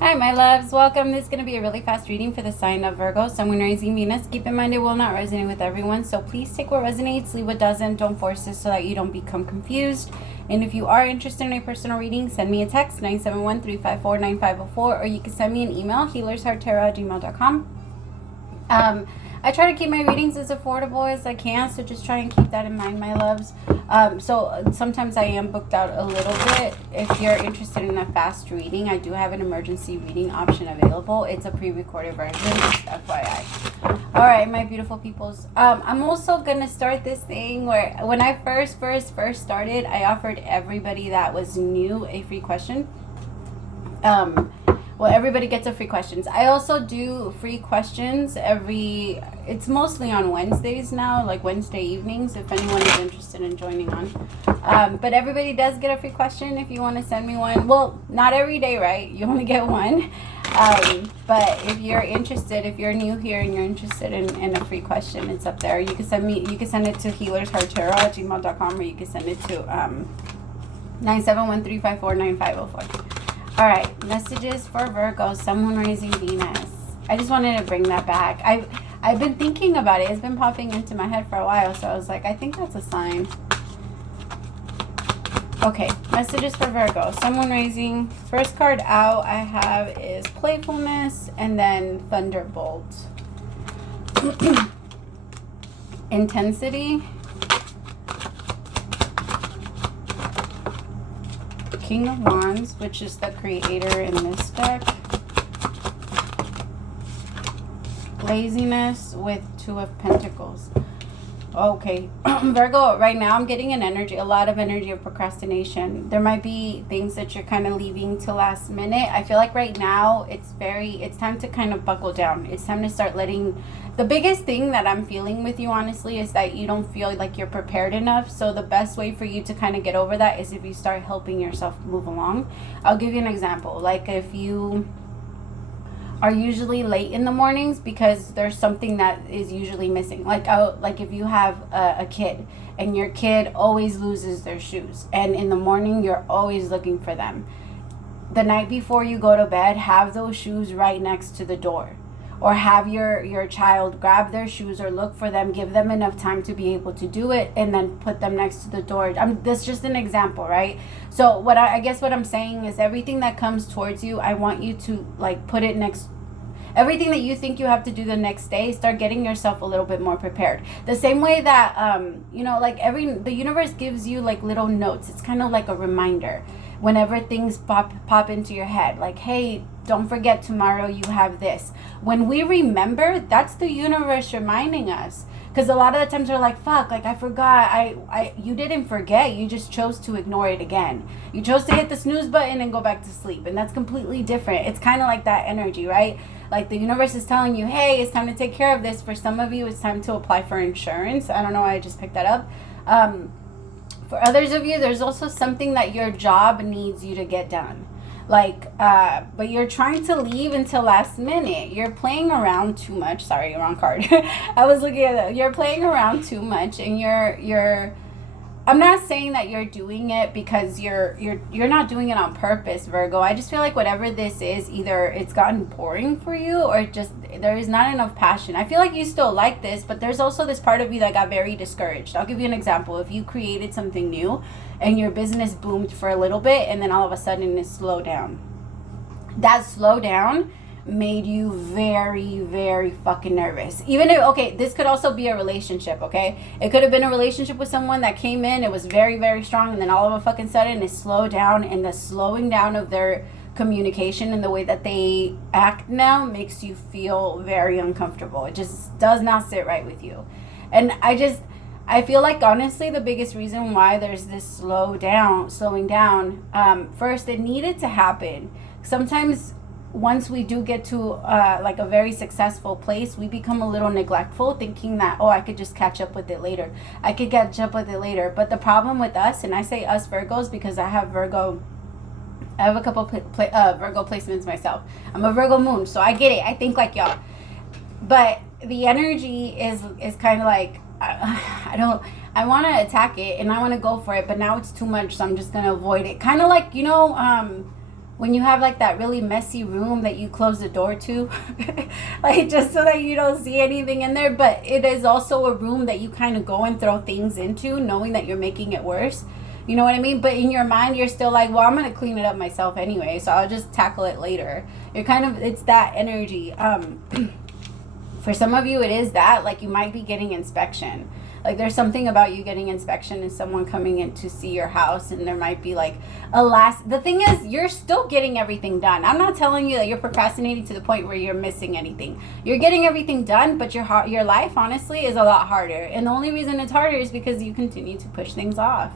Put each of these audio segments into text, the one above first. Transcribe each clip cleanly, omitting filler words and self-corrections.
Hi, my loves. Welcome. This is going to be a really fast reading for the sign of Virgo, Sun, Moon, Rising, Venus. Keep in mind it will not resonate with everyone, so please take what resonates, leave what doesn't. Don't force it so that you don't become confused. And if you are interested in a personal reading, send me a text, 971-354-9504, or you can send me an email, HealersHeartTarot@gmail.com. I try to keep my readings as affordable as I can, so just try and keep that in mind, my loves. So sometimes I am booked out a little bit. If you're interested in a fast reading, I do have an emergency reading option available. It's a pre-recorded version, just FYI. All right, my beautiful peoples. I'm also going to start this thing where when I first started, I offered everybody that was new a free question. Well, everybody gets a free questions. I also do free questions it's mostly on Wednesdays now, like Wednesday evenings, if anyone is interested in joining on. But everybody does get a free question if you want to send me one. Well, not every day, right? You only get one. But if you're interested, if you're new here and you're interested in a free question, it's up there. You can send it to HealersHeartTarot@gmail.com, or you can send it to 971-354-9504. All right, messages for Virgo, Sun, Moon, Rising, Venus. I just wanted to bring that back. I've been thinking about it. It's been popping into my head for a while, so I was like, I think that's a sign. Okay, messages for Virgo, Sun, Moon, Rising. First card out I have is Playfulness, and then Thunderbolt. Intensity. King of Wands, which is the creator in this deck. Laziness with Two of Pentacles. Okay, Virgo, right now I'm getting a lot of energy of procrastination. There might be things that you're kind of leaving to last minute. I feel like right now it's time to kind of buckle down. It's time to start the biggest thing that I'm feeling with you, honestly, is that you don't feel like you're prepared enough. So the best way for you to kind of get over that is if you start helping yourself move along. I'll give you an example. Like if you are usually late in the mornings because there's something that is usually missing. Like if you have a kid and your kid always loses their shoes, and in the morning you're always looking for them. The night before you go to bed, have those shoes right next to the door. Or have your child grab their shoes or look for them, give them enough time to be able to do it, and then put them next to the door. That's just an example, right? So I guess what I'm saying is everything that comes towards you, I want you to like put it next. Everything that you think you have to do the next day, start getting yourself a little bit more prepared. The same way that the universe gives you like little notes. It's kind of like a reminder whenever things pop into your head, like, hey, don't forget tomorrow you have this. When we remember, that's the universe reminding us. Because a lot of the times we're like, fuck, like I forgot. You didn't forget. You just chose to ignore it again. You chose to hit the snooze button and go back to sleep. And that's completely different. It's kind of like that energy, right? Like the universe is telling you, hey, it's time to take care of this. For some of you, it's time to apply for insurance. I don't know why I just picked that up. For others of you, there's also something that your job needs you to get done. But you're trying to leave until last minute. You're playing around too much. Sorry, wrong card. I was looking at that. You're playing around too much, and you're I'm not saying that you're doing it because you're not doing it on purpose, Virgo. I just feel like whatever this is, either it's gotten boring for you or just there is not enough passion. I feel like you still like this, but there's also this part of you that got very discouraged. I'll give you an example. If you created something new and your business boomed for a little bit and then all of a sudden it slowed down. That slowdown made you very, very fucking nervous. Even if, okay, this could also be a relationship, okay? It could have been a relationship with someone that came in, it was very, very strong, and then all of a fucking sudden it slowed down, and the slowing down of their communication and the way that they act now makes you feel very uncomfortable. It just does not sit right with you. And I feel like, honestly, the biggest reason why there's this slowing down, first, it needed to happen. Sometimes once we do get to like a very successful place, we become a little neglectful, thinking that, oh, I could just catch up with it later. I could catch up with it later. But the problem with us, and I say us Virgos because I have a couple Virgo placements myself. I'm a Virgo moon, so I get it. I think like y'all. But the energy is kind of like, I want to attack it and I want to go for it, but now it's too much, so I'm just going to avoid it. Kind of like, when you have like that really messy room that you close the door to, like just so that you don't see anything in there, but it is also a room that you kind of go and throw things into knowing that you're making it worse. You know what I mean? But in your mind, you're still like, well, I'm going to clean it up myself anyway, so I'll just tackle it later. You're kind of, it's that energy. For some of you, it is that, like you might be getting inspection. Like there's something about you getting inspection and someone coming in to see your house, and there might be like the thing is, you're still getting everything done. I'm not telling you that you're procrastinating to the point where you're missing anything. You're getting everything done, but your life honestly is a lot harder. And the only reason it's harder is because you continue to push things off.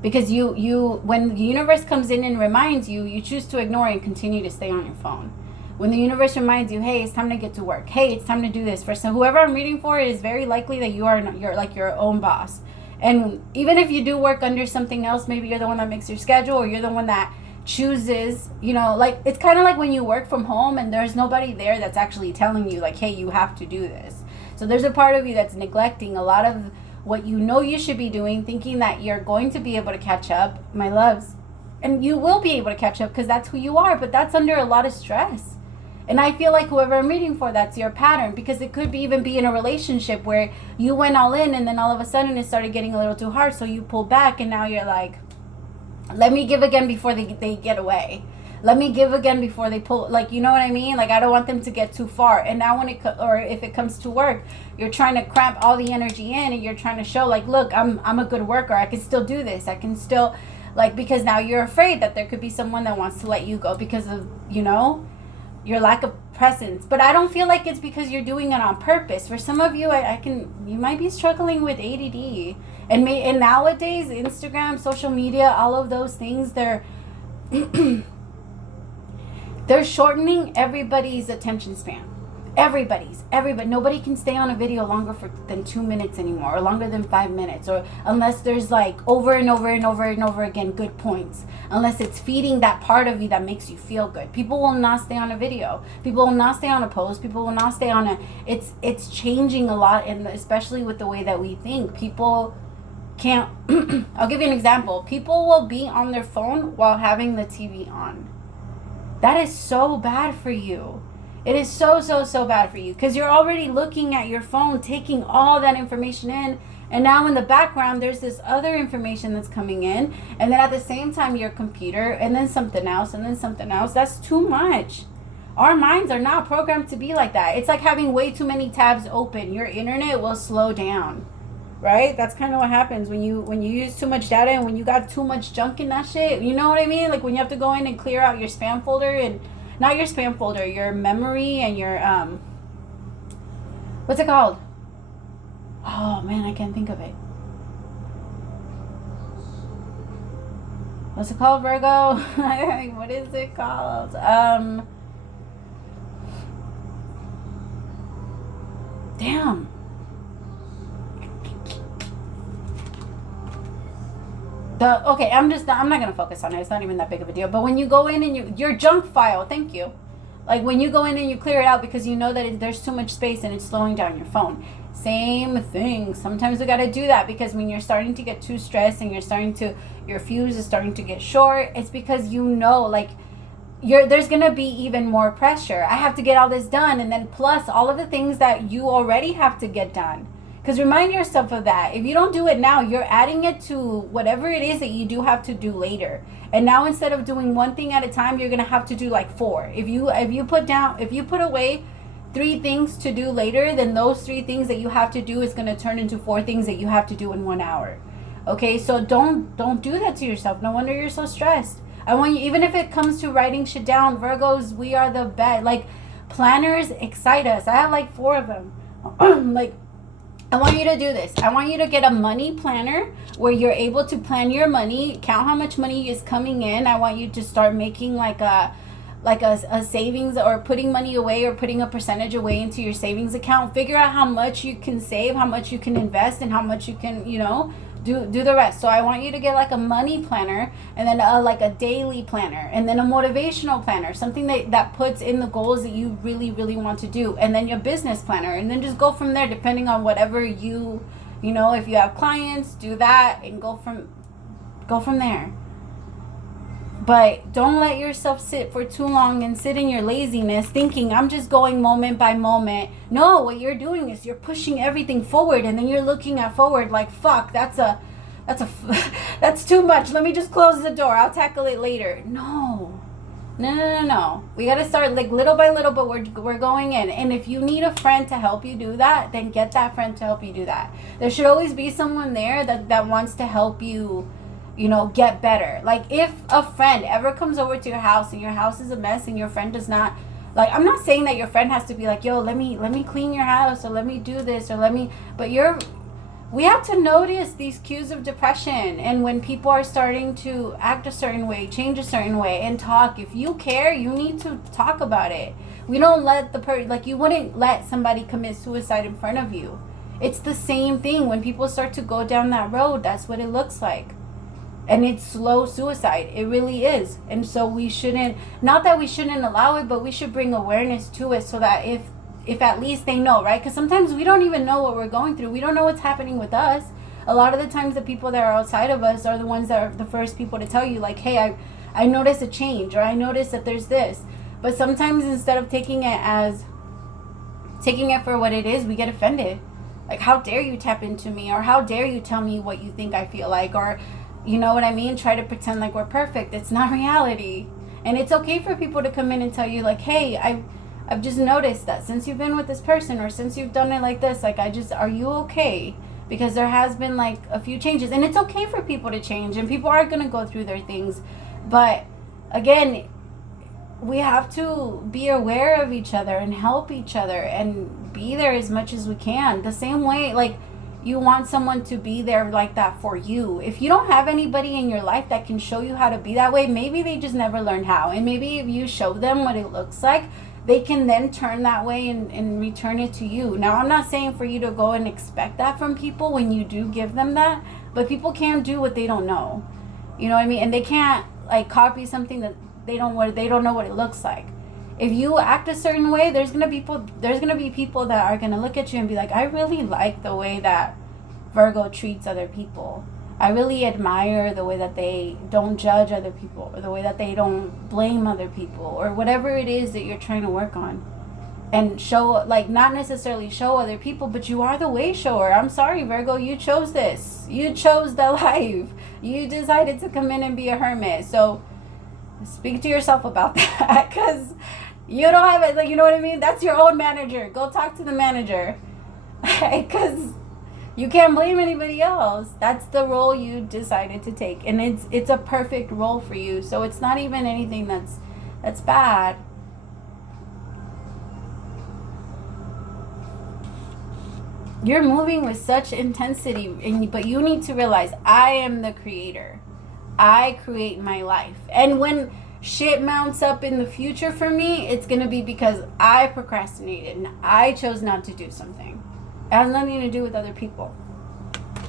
Because you when the universe comes in and reminds you, you choose to ignore and continue to stay on your phone. When the universe reminds you, hey, it's time to get to work. Hey, it's time to do this. For whoever I'm reading for, it is very likely that you're like your own boss. And even if you do work under something else, maybe you're the one that makes your schedule, or you're the one that chooses, you know, like it's kind of like when you work from home and there's nobody there that's actually telling you like, hey, you have to do this. So there's a part of you that's neglecting a lot of what you know you should be doing, thinking that you're going to be able to catch up, my loves. And you will be able to catch up because that's who you are, but that's under a lot of stress. And I feel like whoever I'm reading for, that's your pattern, because it could even be in a relationship where you went all in and then all of a sudden it started getting a little too hard. So you pull back and now you're like, let me give again before they get away. Let me give again before they pull, like, you know what I mean? Like, I don't want them to get too far. And now if it comes to work, you're trying to cramp all the energy in and you're trying to show like, look, I'm a good worker. I can still do this. I can still, like, because now you're afraid that there could be someone that wants to let you go because of, you know, your lack of presence. But I don't feel like it's because you're doing it on purpose. For some of you, you might be struggling with ADD. And nowadays, Instagram, social media, all of those things, they're they're shortening everybody's attention span. Everybody. Nobody can stay on a video longer than 2 minutes anymore, or longer than 5 minutes, or unless there's like over and over and over and over again good points. Unless it's feeding that part of you that makes you feel good. People will not stay on a video. People will not stay on a post. People will not stay on it's changing a lot, and especially with the way that we think. People can't I'll give you an example. People will be on their phone while having the TV on. That is so bad for you. It is so bad for you, because you're already looking at your phone, taking all that information in, and now in the background there's this other information that's coming in, and then at the same time your computer, and then something else, and then something else. That's too much. Our minds are not programmed to be like that. It's like having way too many tabs open. Your internet will slow down, right? That's kind of what happens when you use too much data, and when you got too much junk in that shit. You know what I mean? Like when you have to go in and clear out your spam folder, and not your spam folder, your memory and your what's it called? Oh man, I can't think of it. What's it called, Virgo? What is it called? Damn. I'm not gonna focus on it. It's not even that big of a deal. But when you go in and your junk file, thank you. Like when you go in and you clear it out because you know that there's too much space and it's slowing down your phone. Same thing. Sometimes we gotta do that, because when you're starting to get too stressed and your fuse is starting to get short, it's because you know, like, there's gonna be even more pressure. I have to get all this done, and then plus all of the things that you already have to get done. Because remind yourself of that. If you don't do it now, you're adding it to whatever it is that you do have to do later. And now instead of doing one thing at a time, you're gonna have to do like 4. If you put away 3 things to do later, then those 3 things that you have to do is gonna turn into 4 things that you have to do in 1 hour. Okay, so don't do that to yourself. No wonder you're so stressed. I want you, even if it comes to writing shit down, Virgos, we are the best. Like, planners excite us. I have like 4 of them. Like, I want you to do this. I want you to get a money planner where you're able to plan your money, count how much money is coming in. I want you to start making like a savings, or putting money away, or putting a percentage away into your savings account. Figure out how much you can save, how much you can invest, and how much you can, do the rest. So I want you to get like a money planner, and then like a daily planner, and then a motivational planner, something that puts in the goals that you really, really want to do, and then your business planner, and then just go from there, depending on whatever if you have clients, do that, and go from there. But don't let yourself sit for too long and sit in your laziness thinking I'm just going moment by moment. No, what you're doing is you're pushing everything forward, and then you're looking at forward like, fuck, that's too much. Let me just close the door. I'll tackle it later. No. We got to start like little by little, but we're going in. And if you need a friend to help you do that, then get that friend to help you do that. There should always be someone there that wants to help you, you know, get better. Like if a friend ever comes over to your house and your house is a mess and your friend does not, like, I'm not saying that your friend has to be like, yo, let me clean your house, or let me do this, or but we have to notice these cues of depression, and when people are starting to act a certain way, change a certain way, and talk. If you care, you need to talk about it. We don't let you wouldn't let somebody commit suicide in front of you. It's the same thing. When people start to go down that road, that's what it looks like. And it's slow suicide. It really is. And so we shouldn't, not that we shouldn't allow it, but we should bring awareness to it, so that if at least they know, right? Because sometimes we don't even know what we're going through. We don't know what's happening with us. A lot of the times the people that are outside of us are the ones that are the first people to tell you, like, hey, I noticed a change, or I noticed that there's this. But sometimes instead of taking it for what it is, we get offended. Like, how dare you tap into me, or how dare you tell me what you think I feel like, or you know what I mean? Try to pretend like we're perfect. It's not reality. And it's okay for people to come in and tell you, like, hey, I've just noticed that since you've been with this person, or since you've done it like this, like, are you okay? Because there has been like a few changes, and it's okay for people to change, and people are going to go through their things. But again, we have to be aware of each other and help each other and be there as much as we can. The same way, like, you want someone to be there like that for you. If you don't have anybody in your life that can show you how to be that way, maybe they just never learned how. And maybe if you show them what it looks like, they can then turn that way and return it to you. Now, I'm not saying for you to go and expect that from people when you do give them that, but people can't do what they don't know. You know what I mean? And they can't like copy something that they don't know what it looks like. If you act a certain way, there's gonna be people that are gonna look at you and be like, I really like the way that Virgo treats other people. I really admire the way that they don't judge other people, or the way that they don't blame other people, or whatever it is that you're trying to work on. And show, like, not necessarily show other people, but you are the way shower. I'm sorry, Virgo, you chose this. You chose the life. You decided to come in and be a hermit. So speak to yourself about that, because you don't have it, like, you know what I mean? That's your own manager. Go talk to the manager, because you can't blame anybody else. That's the role you decided to take, and it's a perfect role for you. So it's not even anything that's bad. You're moving with such intensity, but you need to realize, I am the creator. I create my life. And when shit mounts up in the future for me, it's going to be because I procrastinated and I chose not to do something. It has nothing to do with other people.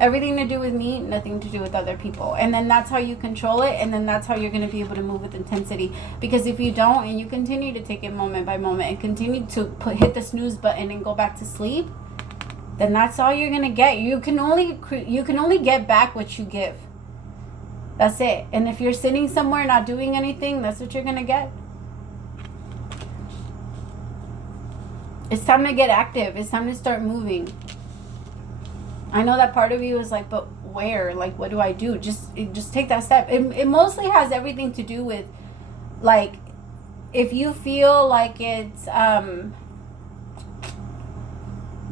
Everything to do with me, nothing to do with other people. And then that's how you control it, and then that's how you're going to be able to move with intensity. Because if you don't, and you continue to take it moment by moment and continue to hit the snooze button and go back to sleep, then that's all you're going to get. You can only get back what you give. That's it. And if you're sitting somewhere not doing anything, that's what you're going to get. It's time to get active. It's time to start moving. I know that part of you is like, but where? Like, what do I do? Just take that step. It mostly has everything to do with, like, if you feel like it's,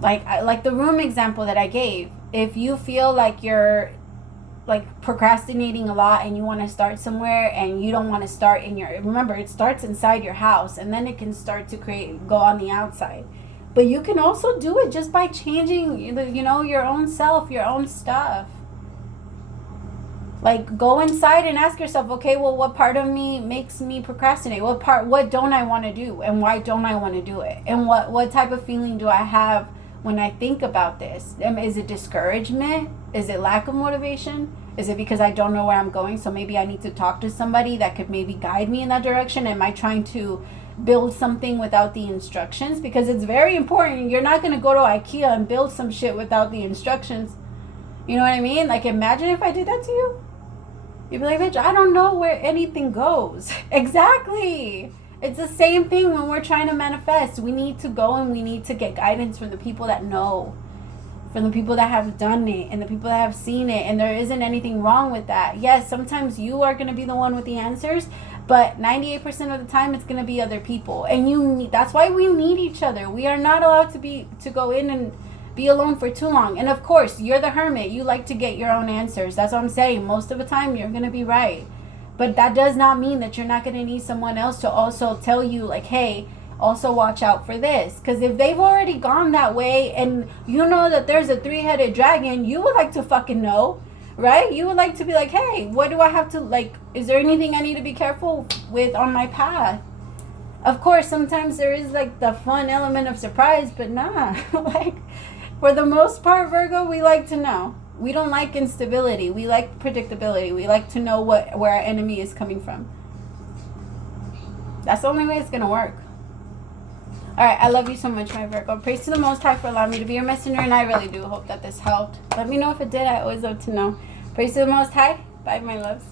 like the room example that I gave. If you feel like you're, like, procrastinating a lot and you want to start somewhere and you don't want to start remember, it starts inside your house, and then it can start to go on the outside. But you can also do it just by changing, you know, your own self, your own stuff. Like, go inside and ask yourself, okay, well, what part of me makes me procrastinate? What don't I want to do? And why don't I want to do it? And what type of feeling do I have when I think about this? Is it discouragement? Is it lack of motivation? Is it because I don't know where I'm going? So maybe I need to talk to somebody that could maybe guide me in that direction. Am I trying to build something without the instructions? Because it's very important. You're not going to go to IKEA and build some shit without the instructions. You know what I mean? Like, imagine if I did that to you. You'd be like, bitch, I don't know where anything goes. Exactly. It's the same thing when we're trying to manifest. We need to go and we need to get guidance from the people that know, from the people that have done it and the people that have seen it. And there isn't anything wrong with that. Yes, sometimes you are going to be the one with the answers, but 98% of the time it's going to be other people. And that's why we need each other. We are not allowed to go in and be alone for too long. And of course, you're the hermit. You like to get your own answers. That's what I'm saying. Most of the time, you're going to be right. But that does not mean that you're not going to need someone else to also tell you, like, hey, also watch out for this. Because if they've already gone that way and you know that there's a 3-headed dragon, you would like to fucking know, right? You would like to be like, hey, what do I have to, like, is there anything I need to be careful with on my path? Of course, sometimes there is, like, the fun element of surprise, but nah. Like, for the most part, Virgo, we like to know. We don't like instability. We like predictability. We like to know where our enemy is coming from. That's the only way it's going to work. All right, I love you so much, my Virgo. Praise to the Most High for allowing me to be your messenger, and I really do hope that this helped. Let me know if it did. I always love to know. Praise to the Most High. Bye, my loves.